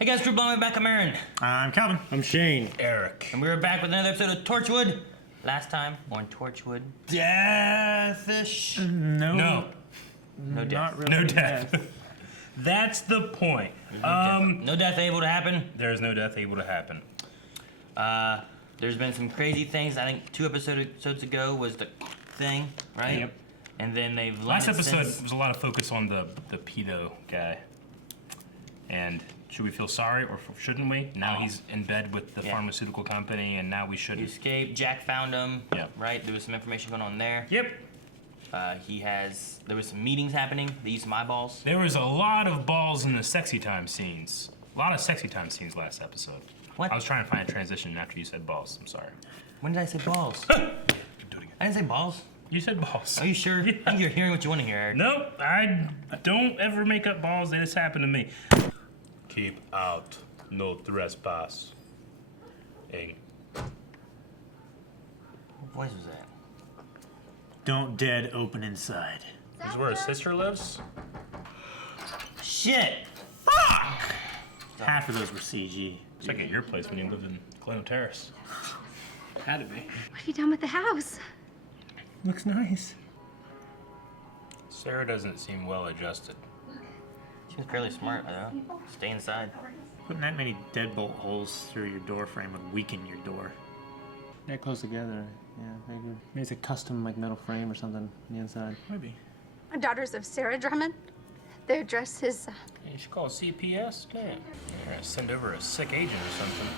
Hey guys, crew blowing back. I'm Aaron. I'm Calvin. I'm Shane. Eric. And we were back with another episode of Torchwood. Last time on Torchwood, deathish. No. No death. Not really. No death. That's the point. No death able to happen. There's no death able to happen. There's been some crazy things. I think 2 episodes ago was the thing, right? Yep. And then they've Last landed episode since. was a lot of focus on the pedo guy. And should we feel sorry or shouldn't we? Now he's in bed with the pharmaceutical company, and now we He shouldn't. escaped. Jack found him. Yep. Right. There was some information going on there. Yep. There was some meetings happening. They used some eyeballs. There was a lot of balls in the sexy time scenes. A lot of sexy time scenes last episode. What? I was trying to find a transition after you said balls. I'm sorry. When did I say balls? Do it again. I didn't say balls. You said balls. Are you sure? I think you're hearing what you want to hear, Eric. Nope, I don't ever make up balls. They just happen to me. Keep out. No trespass. Ing. What voice was that? Don't dead open inside. This is where his sister lives? Shit! Fuck! Half of those were CG. It's like at your place when you lived in Colonial Terrace. Had to be. What have you done with the house? Looks nice. Sarah doesn't seem well adjusted. Seems fairly smart, though. Stay inside. Putting that many deadbolt holes through your door frame would weaken your door. They're close together. Yeah, maybe it's a custom like metal frame or something on the inside. Maybe. Daughters of Sarah Drummond. Their address is. You should call CPS. Damn. You're gonna send over a sick agent or something.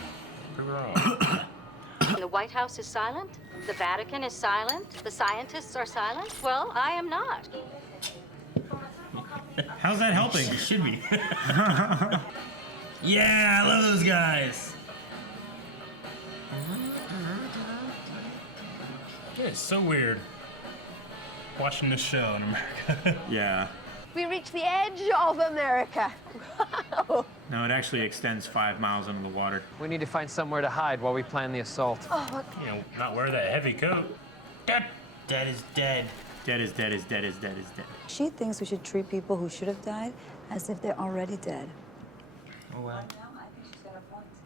Prove her wrong. The White House is silent. The Vatican is silent. The scientists are silent. Well, I am not. How's that helping? It should be. Yeah, I love those guys. It's so weird watching this show in America. Yeah. We reached the edge of America. Wow. No, it actually extends 5 miles under the water. We need to find somewhere to hide while we plan the assault. Oh, You know, not wear that heavy coat. Dead. Dead is dead. Dead is dead is dead is dead is dead. She thinks we should treat people who should have died as if they're already dead. Oh well.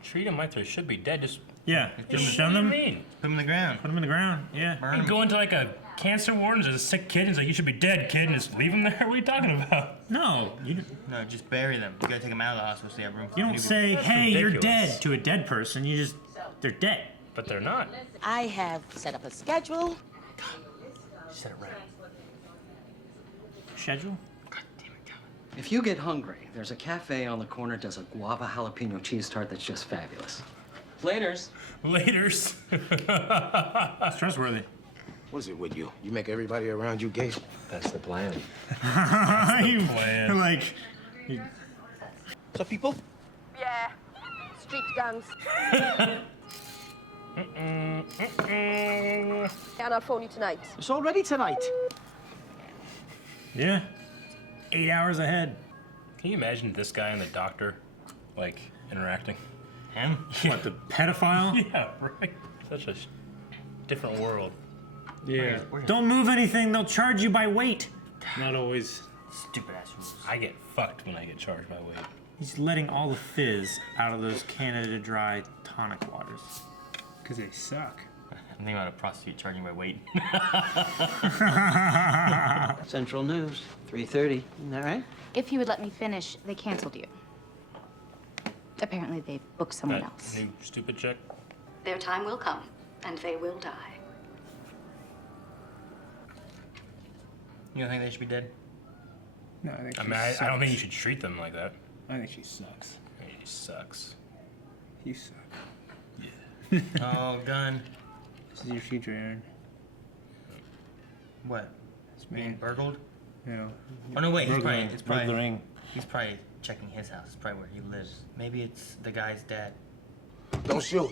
Treat them like they should be dead. Just Shun what them. do you mean? Put him in the ground. Put them in the ground. Yeah. Burn You him. go into like a cancer ward and there's a sick kid and it's like, you should be dead, kid, and just leave him there? What are you talking about? No, you No, just bury them. You gotta take them out of the hospital so they have room for don't people. say, "Hey, you're ridiculous. dead" to a dead person. You just, they're dead. But they're not. I have set up a schedule. Set it right. Schedule? God damn it, God. If you get hungry, there's a cafe on the corner does a guava jalapeno cheese tart that's just fabulous. Laters. Laters. It's trustworthy. What is it with you? You make everybody around you gay? That's the plan. You- plan. Like, So people? yeah. Street gangs. And I'll phone you tonight. It's already tonight. yeah. 8 hours ahead. Can you imagine this guy and the doctor, like, interacting? Him? What, the pedophile? Yeah, right. Such a different world. Yeah. Don't move anything, they'll charge you by weight. Not always. Stupid ass rules. I get fucked when I get charged by weight. He's letting all the fizz out of those Canada Dry tonic waters. Because they suck. I'm thinking about a prostitute charging by weight. Central News, 3:30. Isn't that right? If you would let me finish, they canceled you. Apparently, they booked someone That else. new stupid chick. Their time will come, and they will die. You don't think they should be dead? No, I think I she mean, I sucks. don't think you should treat them like that. I think she sucks. He sucks. You suck. Oh, gun. This is your future, Aaron. What? It's Being me. burgled? No. Oh no, wait. He's probably. Burglaring. It's probably. Burglaring. He's probably checking his house. It's probably where he lives. Maybe it's the guy's dad. Don't shoot.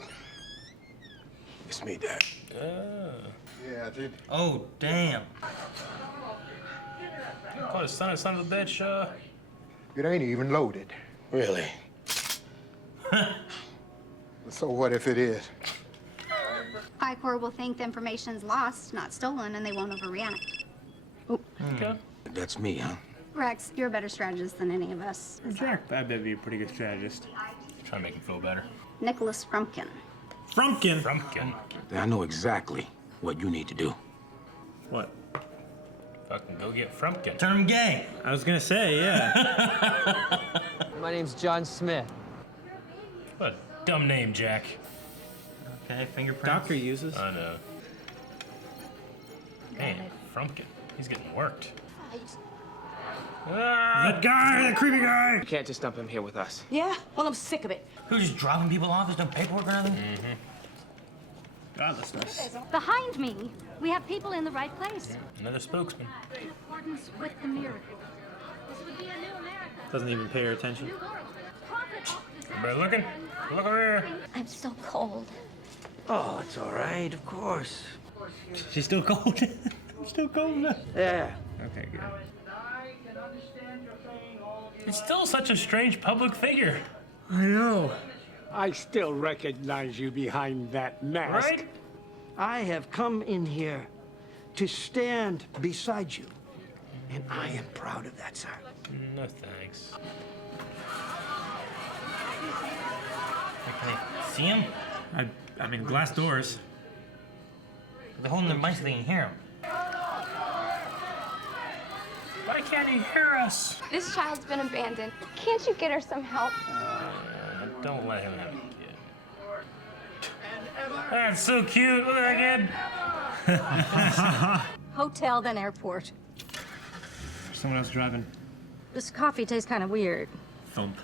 It's me, Dad. Yeah, I did. Oh damn. call his son of a bitch. It ain't even loaded. Really? So what if it is? FICOR will think the information's lost, not stolen, and they won't overreact. Okay. That's me, huh? Rex, you're a better strategist than any of us. Jack, I bet he'd be a pretty good strategist. Try to make him feel better. Nicholas Frumpkin. Frumpkin. Frumpkin. I know exactly what you need to do. What? Fucking go get Frumpkin. Turn him gay. I was gonna say, yeah. My name's John Smith. What a dumb name, Jack. Okay, fingerprints. Doctor uses. I know. Man, Frumpkin. He's getting worked. That guy, that creepy guy. You can't just dump him here with us. Yeah? Well, I'm sick of it. Who's just dropping people off? There's no paperwork or nothing? Godlessness. Behind me, we have people in the right place. Another spokesman. In accordance with the miracle. This would be a new America. Doesn't even pay her attention. Everybody looking? Look over here. I'm so cold. Oh, it's all right, of course. She's still cold. Still cold now. Yeah. Okay, good. He's still such a strange public figure. I know. I still recognize you behind that mask. Right? I have come in here to stand beside you, and I am proud of that, sir. No thanks. Can they see him? I mean, glass doors. They're holding their mics so they can hear him. Why can't he hear us? This child's been abandoned. Can't you get her some help? Don't let him have a kid. That's so cute. Look at that kid. Hotel, then airport. Someone else driving. This coffee tastes kind of weird. Thump.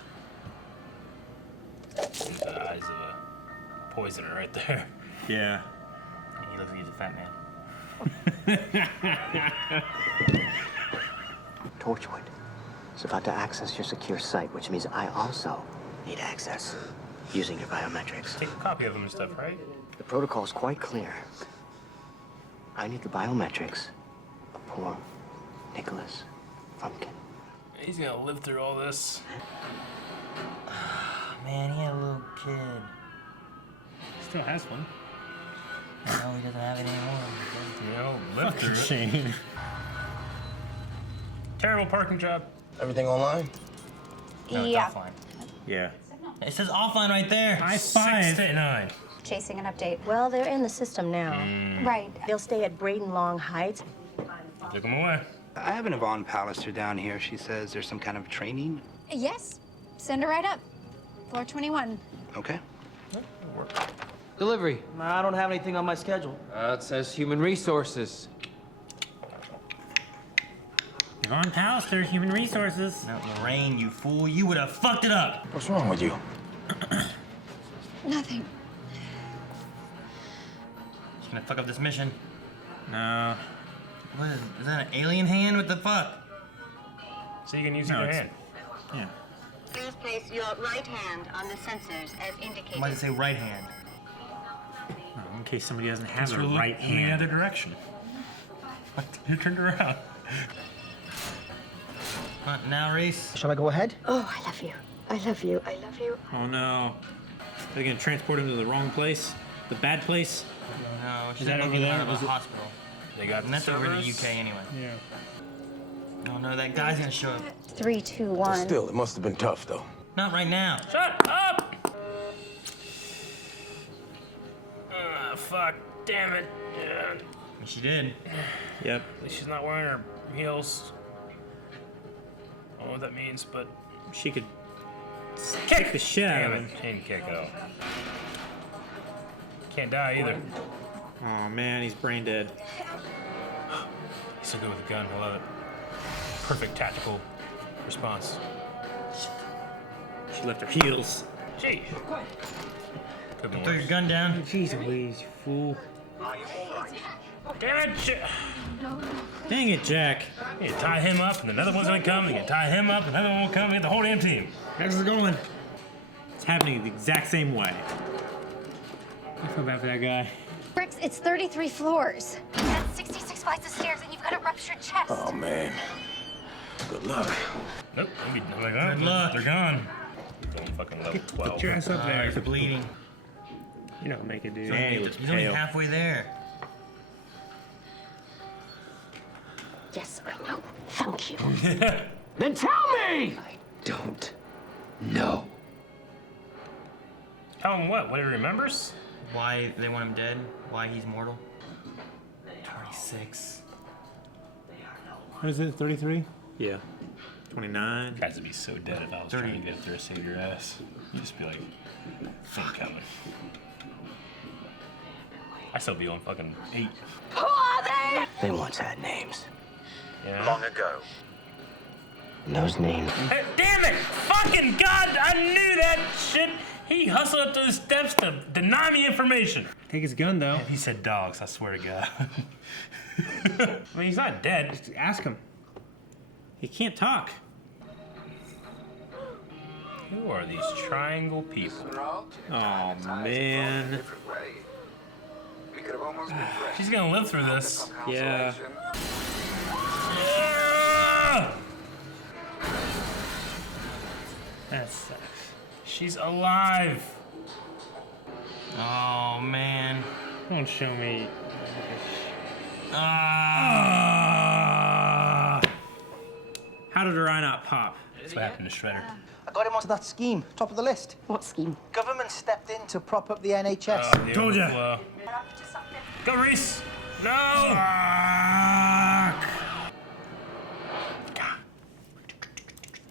The eyes of a poisoner right there. Yeah. He looks like he's a fat man. Torchwood is about to access your secure site, which means I also need access using your biometrics. Take a copy of them and stuff, right? The protocol is quite clear. I need the biometrics of poor Nicholas Frumpkin. He's gonna live through all this. Man, he had a little kid. Still has one. No, he doesn't have it anymore. You know, live through it. Shane. Terrible parking job. Everything online? No, Yeah. it's offline. Yeah. It says offline right there. High five. 6 to 9. Chasing an update. Well, they're in the system now. Right. They'll stay at Braden Long Heights. Took him away. I have an Yvonne Pallister down here. She says there's some kind of training. Yes. Send her right up. Floor 21. Okay. Delivery. I don't have anything on my schedule. It says human resources. Yvonne Pallister, Human Resources. No, Lorraine, you fool. You would have fucked it up. What's wrong with you? Nothing. She's gonna fuck up this mission. No. What is that an alien hand? What the fuck? So you can use No, your it's- hand. Yeah. Please place your right hand on the sensors as indicated. Why did it say right hand? Oh, in case somebody doesn't have Just their look right in the hand. other direction. You turned around. Now, Reese. Shall I go ahead? Oh, I love you. I love you. I love you. Oh no. They're gonna transport him to the wrong place? The bad place? No, she's that not over looking there? out of a Was it- hospital. They got And that's the over in the servers. UK anyway. Yeah. Oh no, that guy's gonna show up. 3, 2, 1. Still, it must have been tough, though. Not right now. Shut up! Fuck. Damn it. Yeah. She did. Yep. At least she's not wearing her heels. I don't know what that means, but She could kick the shit out damn of it. him. She didn't kick out. Can't die either. Oh man, he's brain dead. He's so good with a gun. I love it. Perfect tactical response. She left her heels. Gee. Could be Throw your worse. gun down. Jeez Louise, you fool. Damn it! Dang it, Jack. You tie him up, and another one's gonna come. And you tie him up, and another one will come. And get the whole damn team. How's it going? It's happening the exact same way. I feel bad for that guy. Rex, it's 33 floors. That's 66 flights of stairs, and you've got a ruptured chest. Oh, man. Good luck. Nope. Maybe like that. Good luck. They're gone. Going fucking level 12. Put your ass up there. He's bleeding. You don't make it, dude. He's And he only, looks he's only pale. halfway there. Yes, I know. Thank you. Then tell me! I don't know. Tell him what? What he remembers? Why they want him dead? Why he's mortal? 26. What is it, 33? Yeah. 29. Guys would be so dead if I was trying to get up there to save your ass. You'd just be like, fuck coming. I still be on fucking 8. Who are they? They once had names. Yeah. Long ago. And those names. Hey, damn it! Fucking God! I knew that shit! He hustled up those steps to deny me information. Take his gun, though. He said dogs, I swear to God. I mean, he's not dead. Just ask him. He can't talk. Who are these triangle people? Oh, man. She's gonna live through this. Yeah. That sucks. She's alive. Oh man. Don't show me. How did her eye not pop? That's what happened to Shredder. I got him onto that scheme, top of the list. What scheme? Government stepped in to prop up the NHS. The Told ya. overflow. Go, Reese. No.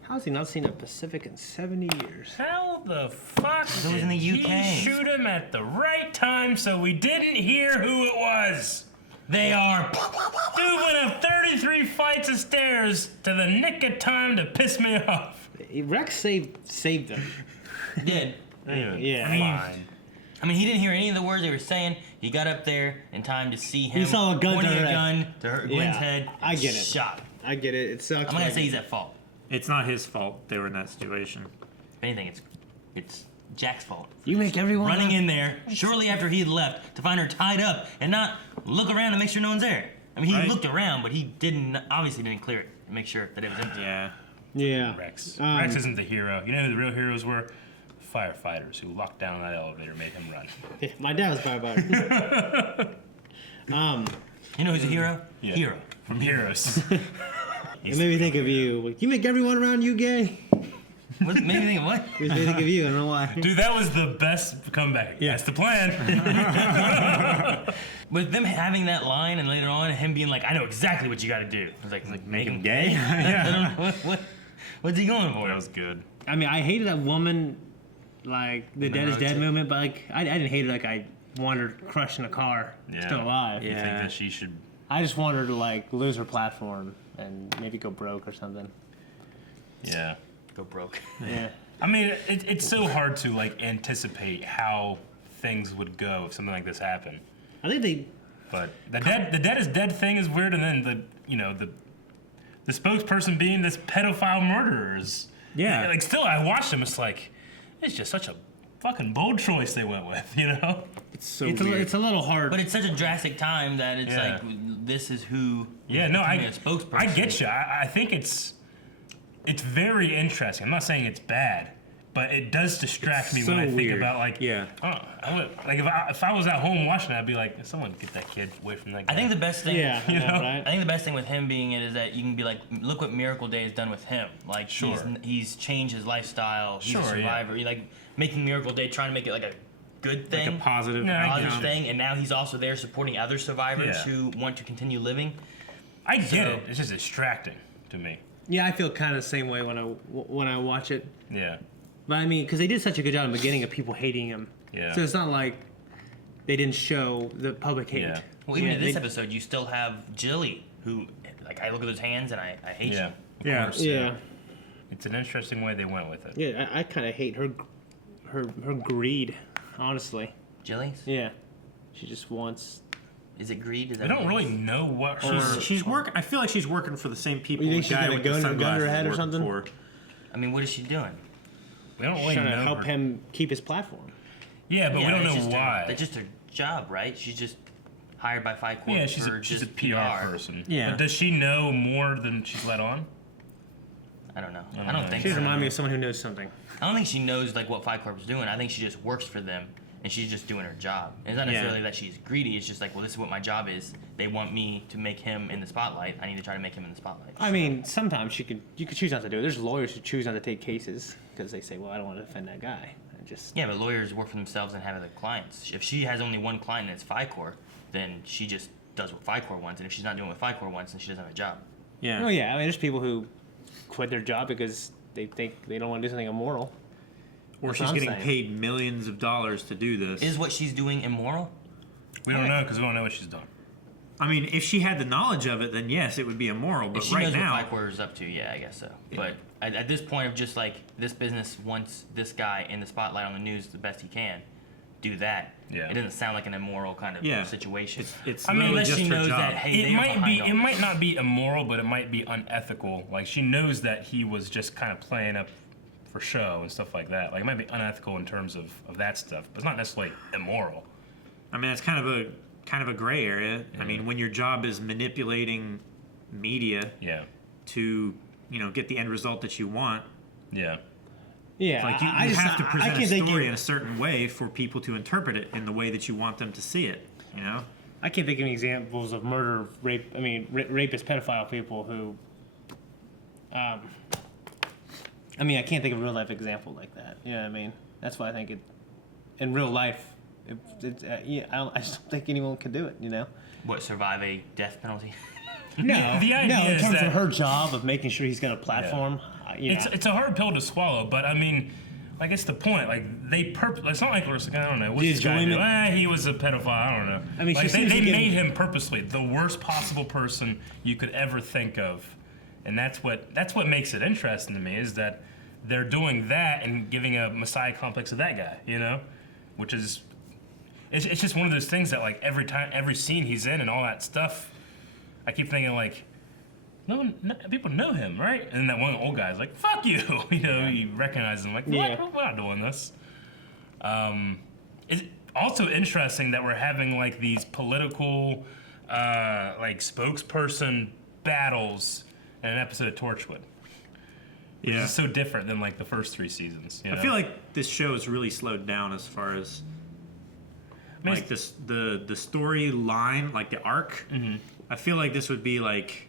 How's he not seen a Pacific in 70 years? How the fuck It was in the did UK. he shoot him at the right time so we didn't hear who it was? They are. Dude went up 33 flights of stairs to the nick of time to piss me off. Rex saved them. He did. Yeah. I mean, he didn't hear any of the words they were saying. He got up there in time to see him. He saw a gun pointing to a her gun to her, Gwen's Yeah, head. I get it. Shot. I get it. It sucks. I'm not gonna say he's at fault. It's not his fault they were in that situation. If anything, it's Jack's fault. You make everyone Running in there shortly after he had left to find her tied up and not look around to make sure no one's there. I mean, he looked around, but he obviously didn't clear it and make sure that it was empty. Yeah. Yeah. Rex. Rex isn't the hero. You know who the real heroes were? Firefighters who locked down that elevator, made him run. Yeah, my dad was firefighter. You know who's a hero? Yeah. Hero. From Heroes. It made me think of you. You make everyone around you gay? What made me think of what? It made me think of you. I don't know why. Dude, that was the best comeback. Yeah. That's the plan. With them having that line and later on him being like, I know exactly what you gotta do. I was like Make him gay? I don't know. What's he going for? That was good. I mean, I hated that woman, like, the Dead is Dead movement, but, like, I didn't hate her like I wanted her crushed in a car, still alive. You think that she should... I just wanted her to, like, lose her platform and maybe go broke or something. Yeah. Go broke. Yeah. I mean, it's so hard to, like, anticipate how things would go if something like this happened. I think they... But the Dead is Dead thing is weird, and then the spokesperson being this pedophile murderers. Yeah. Like, still, I watched them, it's like, it's just such a fucking bold choice they went with, you know? It's so weird. It's a little hard. But it's such a drastic time that it's like, this is who Yeah, is no, becoming a spokesperson. I get you. I think it's very interesting. I'm not saying it's bad, but it does distract me so when I think weird. about, like, if I was at home watching it, I'd be like, someone get that kid away from that guy. I think the best thing, Yeah, I know, right? I think the best thing with him being it is that you can be like, look what Miracle Day has done with him. Like, he's changed his lifestyle. He's a survivor. He, like, making Miracle Day, trying to make it like a good thing, Like a positive thing, and now he's also there supporting other survivors who want to continue living. I get it. It's just distracting to me. Yeah, I feel kind of the same way when I watch it. Yeah. But I mean, because they did such a good job in the beginning of people hating him. Yeah. So it's not like they didn't show the public hate. Yeah. Well, even in this episode, you still have Jilly, who, like, I look at those hands and I hate you. Of course, Yeah. It's an interesting way they went with it. Yeah, I kind of hate her greed, honestly. Jilly's? Yeah. She just wants... Is it greed? Is We don't really know what She's working. I feel like she's working for the same people. You think the she's guy got a with the gun to her sunglasses head or working something? for. I mean, what is she doing? We don't She's really trying know to help her. him keep his platform. Yeah, but we don't that's know just why. That's just her job, right? She's just hired by Five Corp Yeah, for she's a just PR person. Yeah. But does she know more than she's let on? I don't know. I don't think She so. reminds me of someone who knows something. I don't think she knows like what Five Corp is doing. I think she just works for them and she's just doing her job. And it's not necessarily that she's greedy. It's just like, well, this is what my job is. They want me to make him in the spotlight. I need to try to make him in the spotlight. I mean, sometimes you could choose not to do it. There's lawyers who choose not to take cases because they say, well, I don't want to defend that guy. Yeah, but lawyers work for themselves and have other clients. If she has only one client and it's FICOR, then she just does what FICOR wants. And if she's not doing what FICOR wants, then she doesn't have a job. Yeah. Oh yeah. I mean, there's people who quit their job because they think they don't want to do something immoral. Or she's getting paid millions of dollars to do this. Is what she's doing immoral? We don't know because we don't know what she's done. I mean, if she had the knowledge of it, then yes, it would be immoral. But if she right knows now, what FICOR is up to, yeah, I guess so. Yeah. But at this point of just like this business wants this guy in the spotlight on the news the best he can, do that. Yeah. It doesn't sound like an immoral kind of situation. It's I mean, unless just she her knows job. that hey, It might be. It might not be immoral, but it might be unethical. Like she knows that he was just kind of playing up for show and stuff like that. Like it might be unethical in terms of that stuff, but it's not necessarily immoral. I mean, it's kind of a gray area. I mean, when your job is manipulating media to, get the end result that you want. Yeah. Yeah. It's like you have to present a story in a certain way for people to interpret it in the way that you want them to see it, I can't think of any examples of murder, rape, rapist, pedophile people who, I can't think of a real life example like that. You know what I mean? That's why I think in real life, I just don't think anyone could do it, What, survive a death penalty? No, the idea in terms is that of her job of making sure he's got a platform. It's a hard pill to swallow, but I mean, like it's the point. Like it's not like we're like, I don't know. What's this guy do? He was a pedophile. I don't know. I mean, like they made him purposely the worst possible person you could ever think of, and that's what makes it interesting to me is that they're doing that and giving a messiah complex to that guy. Which is it's just one of those things that like every scene he's in and all that stuff. I keep thinking like, no, people know him, right? And that one old guy's like, "Fuck you," He recognizes him like, "What? We're not doing this." It's also interesting that we're having like these political, like spokesperson battles in an episode of Torchwood. Which is so different than like the first 3 seasons. I feel like this show is really slowed down as far as like the storyline, like the arc. Mm-hmm. I feel like this would be like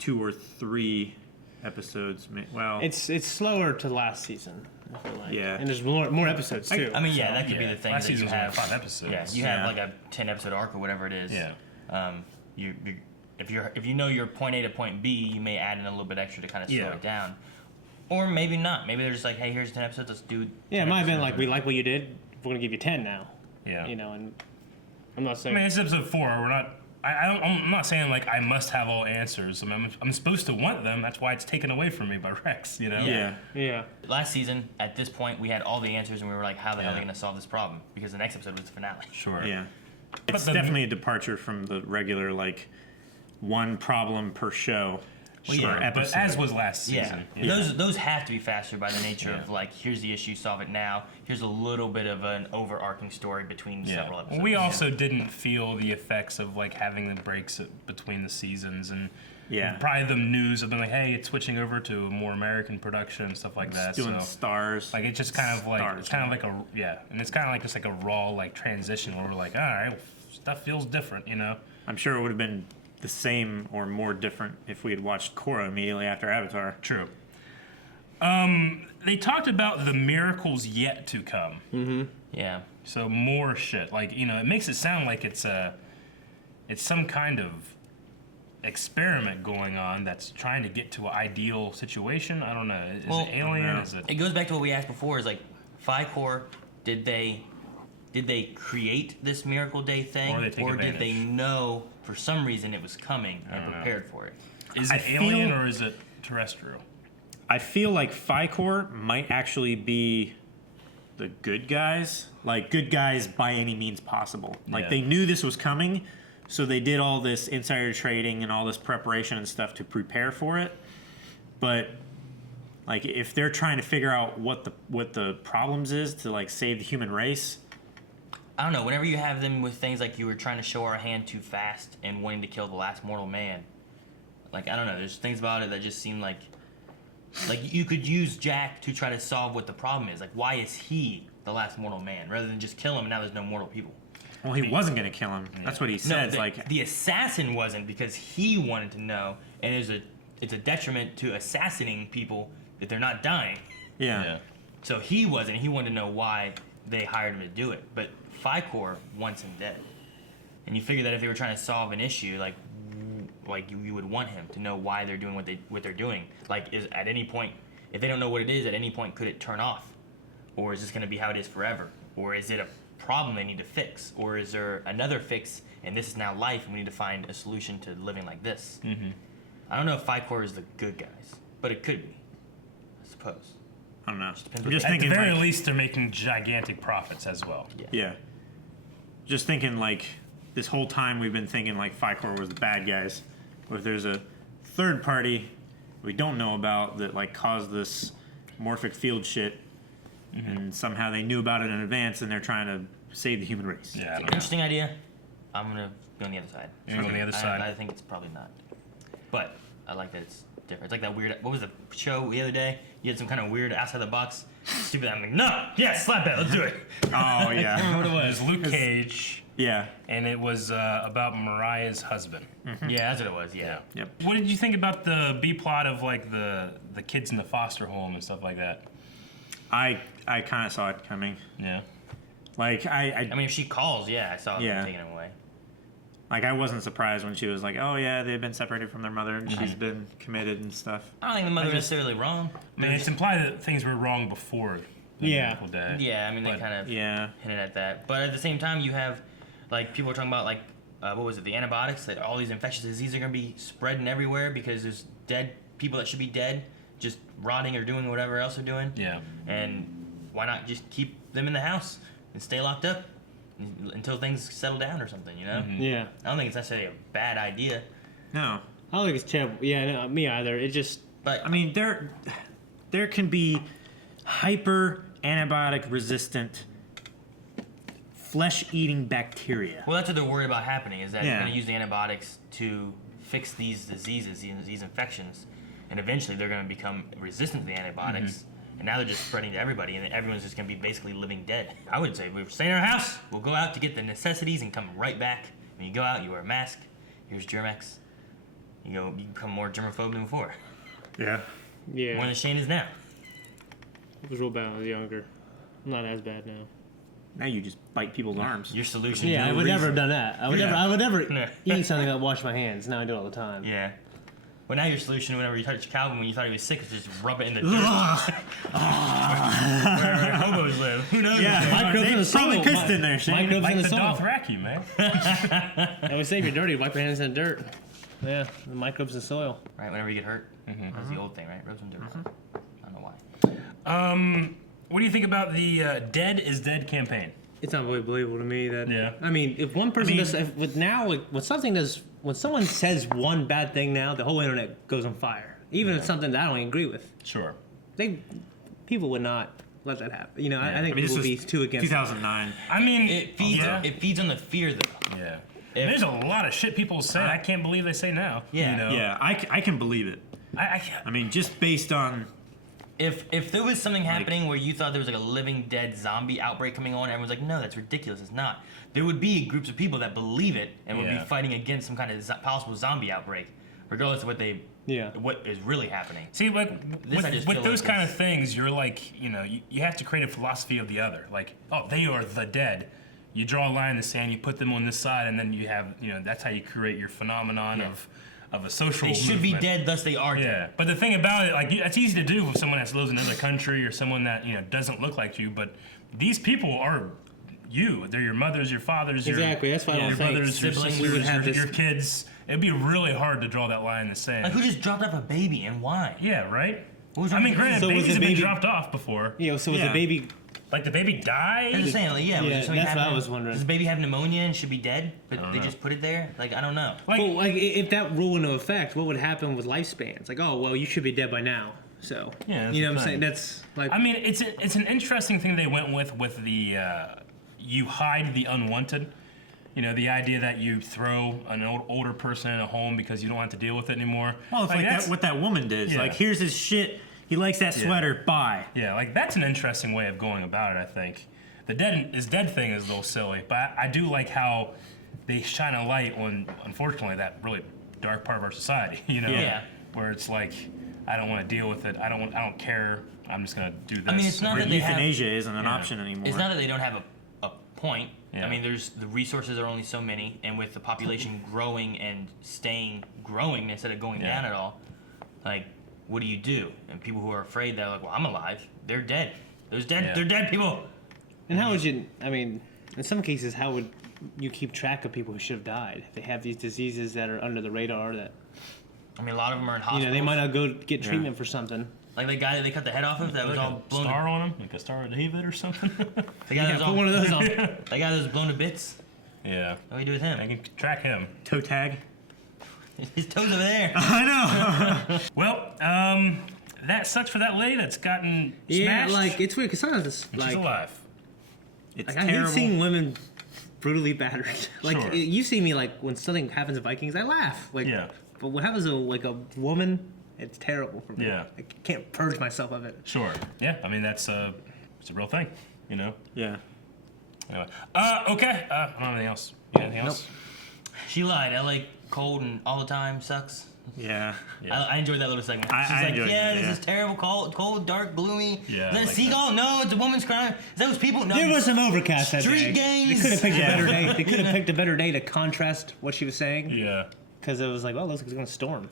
2 or 3 episodes. Well, it's slower to last season. I feel like. Yeah, and there's more episodes too. I mean, that could be the thing. Last that you season's have 5 episodes. Yeah, you have like a 10-episode arc or whatever it is. Yeah. If you know your point A to point B, you may add in a little bit extra to kind of slow it down. Or maybe not. Maybe they're just like, hey, here's 10 episodes. Let's do. Yeah, it might have been like, we like what you did. We're gonna give you 10 now. Yeah. And I'm not saying. I mean, it's episode 4. We're not. I'm not saying like I must have all answers. I'm supposed to want them. That's why it's taken away from me by Rex. Yeah. Last season, at this point, we had all the answers, and we were like, how the hell are they going to solve this problem? Because the next episode was the finale. Sure. Yeah. It's definitely a departure from the regular like one problem per show. But as was last season. Yeah. Those have to be faster by the nature of like, here's the issue, solve it now. Here's a little bit of an overarching story between several episodes. Well, we also didn't feel the effects of like having the breaks between the seasons and probably the news have been like, hey, it's switching over to a more American production and stuff like that. Doing stars. Like it's just kind of like and it's kind of like just like a raw like transition where we're like, all right, stuff feels different, I'm sure it would have been the same or more different if we had watched Korra immediately after Avatar. True. They talked about the miracles yet to come. Mm-hmm. Yeah. So more shit. Like, it makes it sound like it's some kind of experiment going on that's trying to get to an ideal situation. I don't know. Is it alien? Is it? It goes back to what we asked before. Is like, FICOR, did they create this Miracle Day thing, or did they know for some reason it was coming and prepared for it? Is it alien or is it terrestrial? I feel like FICOR might actually be the good guys, like good guys by any means possible. Like they knew this was coming, so they did all this insider trading and all this preparation and stuff to prepare for it. But like if they're trying to figure out what the problems is to like save the human race. I don't know, whenever you have them with things like you were trying to show our hand too fast and wanting to kill the last mortal man, like, I don't know, there's things about it that just seem like you could use Jack to try to solve what the problem is. Like, why is he the the last mortal man, rather than just kill him and now there's no mortal people. Well, he wasn't going to kill him. That's what he said. No, the assassin wasn't, because he wanted to know, and it's a detriment to assassinating people if they're not dying. Yeah. So he wasn't. He wanted to know why they hired him to do it. But FICOR wants him dead. And you figure that if they were trying to solve an issue, like you would want him to know why they're doing what they're doing. Like, is at any point, if they don't know what it is, at any point could it turn off, or is this going to be how it is forever, or is it a problem they need to fix, or is there another fix and this is now life and we need to find a solution to living like this? Mm-hmm. I don't know if FICOR is the good guys, but it could be, I suppose. I don't know. At the very least, they're making gigantic profits as well. Yeah. Just thinking, like, this whole time we've been thinking, like, FICOR was the bad guys. Or if there's a third party we don't know about that, like, caused this morphic field shit, and somehow they knew about it in advance and they're trying to save the human race. Yeah. Interesting idea. I'm going to go on the other side. You're gonna go on the other side? I think it's probably not. But I like that it's different. It's like that weird, what was the show the other day? You had some kind of weird outside the box, stupid. I'm like, no, yeah, slap that, let's do it. Oh, yeah. I remember what it was. Luke Cage. Yeah. And it was about Mariah's husband. Yeah, that's what it was, yeah. Yep. What did you think about the B plot of, like, the kids in the foster home and stuff like that? I kind of saw it coming. Yeah. Like, I mean, if she calls, yeah, I saw them taking him away. Like, I wasn't surprised when she was like, oh, yeah, they've been separated from their mother and she's been committed and stuff. I don't think the mother necessarily wrong. I mean, it's implied that things were wrong before the medical day. Yeah, I mean, they kind of hinted at that. But at the same time, you have, like, people are talking about, like, what was it, the antibiotics? That all these infectious diseases are going to be spreading everywhere because there's dead people that should be dead, just rotting or doing whatever else they're doing. Yeah. And why not just keep them in the house and stay locked up until things settle down or something, you know? Yeah. I don't think it's necessarily a bad idea. No. I don't think it's terrible. Yeah, no, me either. It just... But I mean, there can be hyper antibiotic resistant flesh-eating bacteria. Well, that's what they're worried about happening, is that they're going to use the antibiotics to fix these diseases, these infections, and eventually they're going to become resistant to the antibiotics, and now they're just spreading to everybody, and everyone's just going to be basically living dead. I would say, we stay in our house, we'll go out to get the necessities and come right back. When you go out, you wear a mask, here's Germ-X. You become more germaphobe than before. Yeah. Yeah. More than Shane is now. It was real bad when I was younger. I'm not as bad now. Now you just bite people's arms. Your solution. Yeah, I would never have done that. I would never No. eat something that wash my hands. Now I do it all the time. Yeah. Well, now your solution, whenever you touch Calvin when you thought he was sick, is just rub it in the dirt. Where hobos live. Who knows? Yeah, microbes in the probably soil. pissed in there, Shane. Microbes Like in the the soil. Dothraki, man. That would save you dirty. Wipe your hands in the dirt. Yeah, the microbes in the soil. Right, whenever you get hurt. That's the old thing, right? Rub some dirt. I don't know why. What do you think about the Dead is Dead campaign? It's not really believable to me that. Yeah. I mean, if one person does, when someone says one bad thing now, the whole internet goes on fire. Even if it's something that I don't agree with. Sure. People would not let that happen. You know, I think people would be too against 2009. I mean, It feeds on the fear, though. Yeah. There's a lot of shit people say I can't believe they say now. Yeah. You know? Yeah, I can believe it. I mean, just based on... If there was something happening where you thought there was like a living dead zombie outbreak coming on, everyone's like, no, that's ridiculous. It's not. There would be groups of people that believe it and would be fighting against some kind of possible zombie outbreak, regardless of what is really happening. See, like with feel those like kind of things, you're like, you have to create a philosophy of the other. Like, oh, they are the dead. You draw a line in the sand, you put them on this side, and then you have, that's how you create your phenomenon of a social They should be dead, thus they are dead. Yeah, but the thing about it, like, it's easy to do with someone that lives in another country or someone that, doesn't look like you, but these people are you. They're your mothers, your fathers, Exactly, that's why I don't your think brothers, your siblings, sisters, we would have your kids. It'd be really hard to draw that line in the sand. Like, who just dropped off a baby and why? Yeah, right? What was Granted, So was babies the have been baby- dropped off before. Yeah, so was the baby... Like, the baby died? I'm just saying, like, was there something that's what I happening? was wondering. Does the baby have pneumonia and should be dead, but they know. just put it there? Like, I don't know. Like, if that rule went into effect, what would happen with lifespans? Like, oh, well, you should be dead by now. So, Yeah, you know that's what I'm the saying? thing. That's like... I mean, it's an interesting thing they went with the you hide the unwanted. The idea that you throw an older person in a home because you don't have to deal with it anymore. Well, it's like that, what that woman did. Yeah. Like, here's his shit. He likes that sweater. Bye. Yeah, like that's an interesting way of going about it. I think the dead thing is a little silly, but I do like how they shine a light on, unfortunately, that really dark part of our society. You know, where it's like, I don't want to deal with it. I don't care. I'm just gonna do this. I mean, it's not that they euthanasia isn't an option anymore. It's not that they don't have a point. I mean, the resources are only so many, and with the population growing and staying growing instead of going down at all, like, what do you do? And people who are afraid, they're like, well, I'm alive. They're dead. They're dead people. And how would you? I mean, in some cases, how would you keep track of people who should have died? If they have these diseases that are under the radar, that I mean, a lot of them are in hospitals. you know, they might not go get treatment for something. Like the guy that they cut the head off of, that was all blown. Star on him, like a Star of David or something. The guy that was put one of those on. That guy that was blown to bits. Yeah. What do we do with him? I can track him. Toe tag. His toes over there. I know. Well, that sucks for that lady that's gotten Yeah, smashed. like it's weird because sometimes it's And like she's alive. It's like, I hate terrible. seeing women brutally battered. Like Sure. you see me like when something happens to Vikings, I laugh. Like, but what happens to like a woman? It's terrible for me. Yeah. I can't purge myself of it. Sure. Yeah. I mean, it's a real thing. You know. Yeah. Anyway. Okay. I don't have anything else. You got anything else? She lied. LA cold and all the time sucks. Yeah. I enjoyed that little segment. I She's like, enjoyed yeah, it, this is terrible, cold, dark, gloomy. Yeah, Is that a like seagull? No, it's a woman's crying. Is that those people? No. There was some overcast that Street day. gangs. They could have picked a better day. They could have picked a better day to contrast what she was saying. Yeah. Because it was like, well, it looks like it's going to storm.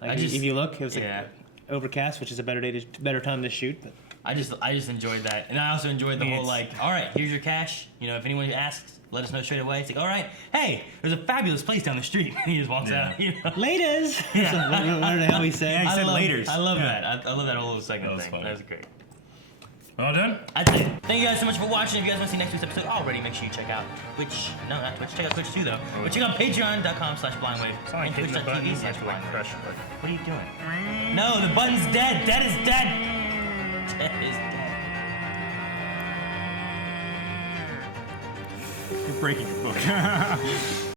Like I just- if you look, it was like yeah. overcast, which is a better time to shoot. But I just enjoyed that, and I also enjoyed the whole like, all right, here's your cash. You know, if anyone asks, let us know straight away. It's like, all right, hey, there's a fabulous place down the street. He just walks out. You know? Laters. Yeah. What the hell he said? Yeah, he said laters. I love that. I love that whole segment was thing. funny. That was great. All done? That's it. Thank you guys so much for watching. If you guys want to see next week's episode already, make sure you check out Twitch. No, not Twitch. Check out Twitch too, though. But check out patreon.com/blindwave It's not like and hitting the button. twitch.tv/blindwave. That's like pressure button. What are you doing? No, the button's dead. Dead is dead. Dead is dead. You're breaking your book.